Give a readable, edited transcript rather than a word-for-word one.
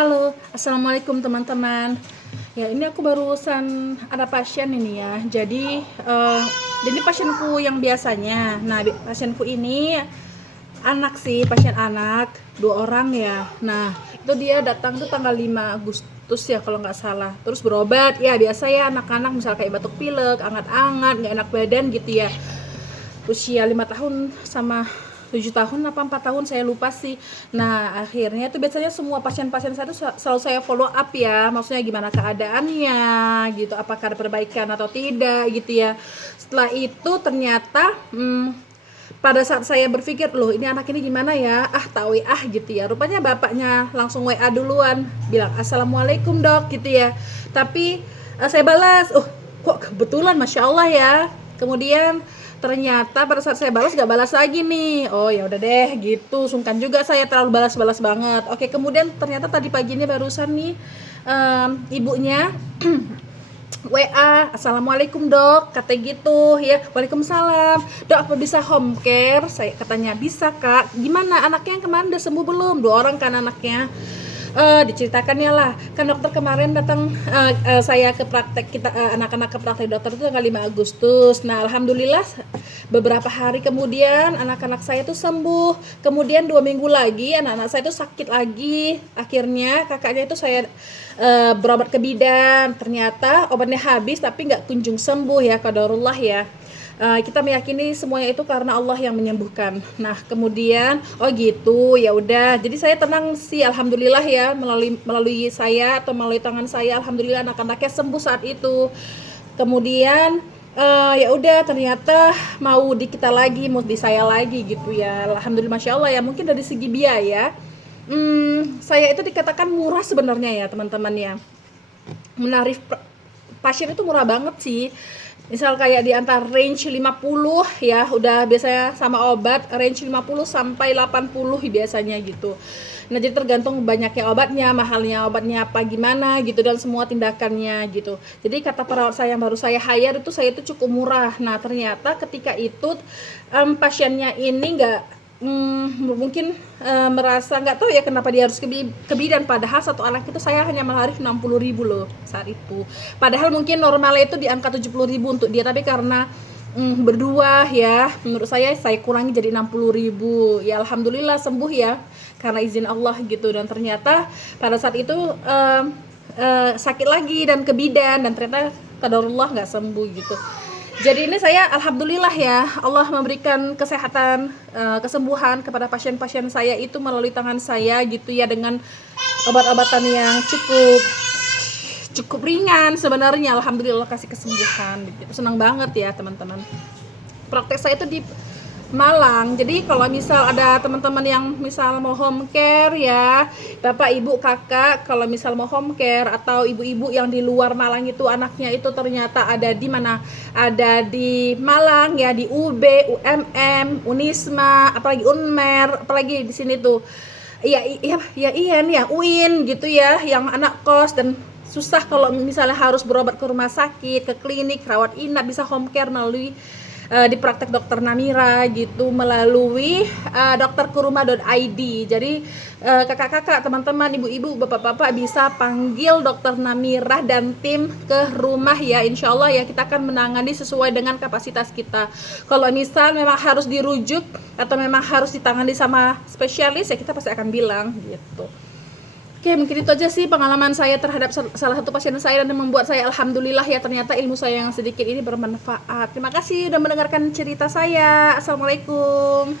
Halo, assalamualaikum teman-teman. Ya, ini aku barusan ada pasien ini ya. Jadi pasienku yang biasanya. Nah, pasienku ini anak sih, pasien anak, 2 orang ya. Nah, itu dia datang tuh tanggal 5 Agustus ya kalau nggak salah. Terus berobat, ya biasa ya anak-anak misal kayak batuk pilek, angat-angat, nggak enak badan gitu ya. Usia 5 tahun sama 7 tahun apa 4 tahun saya lupa sih. Nah akhirnya tuh biasanya semua pasien-pasien saya tuh selalu saya follow up ya, maksudnya gimana keadaannya gitu, apakah ada perbaikan atau tidak gitu ya. Setelah itu ternyata pada saat saya berpikir, loh ini anak ini gimana ya, tahu gitu ya, rupanya bapaknya langsung WA duluan bilang assalamualaikum dok gitu ya. Tapi saya balas, kok kebetulan masya Allah ya. Kemudian ternyata pada saat saya balas gak balas lagi nih. Oh ya udah deh gitu, sungkan juga saya terlalu balas-balas banget. Oke, kemudian ternyata tadi pagi ini barusan nih ibunya WA, assalamualaikum dok, kata gitu ya. Waalaikumsalam dok, apa bisa home care? Saya katanya bisa kak. Gimana anaknya yang kemarin udah sembuh belum? 2 orang kan anaknya. Diceritakannya lah, kan dokter kemarin datang, saya ke praktek kita, anak-anak ke praktek dokter itu tanggal 5 Agustus. Nah alhamdulillah beberapa hari kemudian anak-anak saya tuh sembuh. Kemudian 2 minggu lagi anak-anak saya tuh sakit lagi. Akhirnya kakaknya itu saya berobat ke bidan, ternyata obatnya habis tapi nggak kunjung sembuh ya, qadarullah ya. Kita meyakini semuanya itu karena Allah yang menyembuhkan. Nah kemudian gitu ya udah, jadi saya tenang sih alhamdulillah ya, melalui saya atau melalui tangan saya alhamdulillah anak-anaknya sembuh saat itu. Kemudian ya udah ternyata mau di kita lagi, mau di saya lagi gitu ya. Alhamdulillah masya Allah ya. Mungkin dari segi biaya saya itu dikatakan murah sebenarnya ya teman-teman ya. Menarif pasien itu murah banget sih. Misal kayak di antara range 50 ya, udah biasanya sama obat range 50 sampai 80 biasanya gitu. Nah jadi tergantung banyaknya obatnya, mahalnya obatnya apa gimana gitu, dan semua tindakannya gitu. Jadi kata perawat saya yang baru saya hire itu, saya itu cukup murah. Nah ternyata ketika itu pasiennya ini mungkin merasa nggak tahu ya kenapa dia harus ke bidan, padahal satu anak itu saya hanya menarik 60.000 loh saat itu. Padahal mungkin normalnya itu di angka 70.000 untuk dia, tapi karena berdua ya, menurut saya kurangi jadi 60.000 ya. Alhamdulillah sembuh ya karena izin Allah gitu. Dan ternyata pada saat itu sakit lagi dan ke bidan, dan ternyata qadarullah nggak sembuh gitu. Jadi ini saya alhamdulillah ya, Allah memberikan kesehatan, kesembuhan kepada pasien-pasien saya itu melalui tangan saya gitu ya, dengan obat-obatan yang cukup ringan sebenarnya. Alhamdulillah kasih kesembuhan gitu. Senang banget ya teman-teman. Praktek saya itu di Malang. Jadi kalau misal ada teman-teman yang misal mau home care ya, bapak ibu kakak, kalau misal mau home care atau ibu-ibu yang di luar Malang itu anaknya itu ternyata ada di mana, ada di Malang ya, di UB, UMM, Unisma, apalagi Unmer, apalagi di sini tuh ya IAIN ya, UIN gitu ya, yang anak kos dan susah kalau misalnya harus berobat ke rumah sakit, ke klinik, rawat inap, bisa home care melalui di praktek dokter Namira gitu, melalui dokterkuruma.id. Jadi kakak-kakak, teman-teman, ibu-ibu, bapak-bapak bisa panggil dokter Namira dan tim ke rumah ya, insya Allah ya, kita akan menangani sesuai dengan kapasitas kita. Kalau misal memang harus dirujuk atau memang harus ditangani sama spesialis ya, kita pasti akan bilang gitu. Oke, mungkin itu aja sih pengalaman saya terhadap salah satu pasien saya, dan membuat saya alhamdulillah ya, ternyata ilmu saya yang sedikit ini bermanfaat. Terima kasih sudah mendengarkan cerita saya. Assalamualaikum.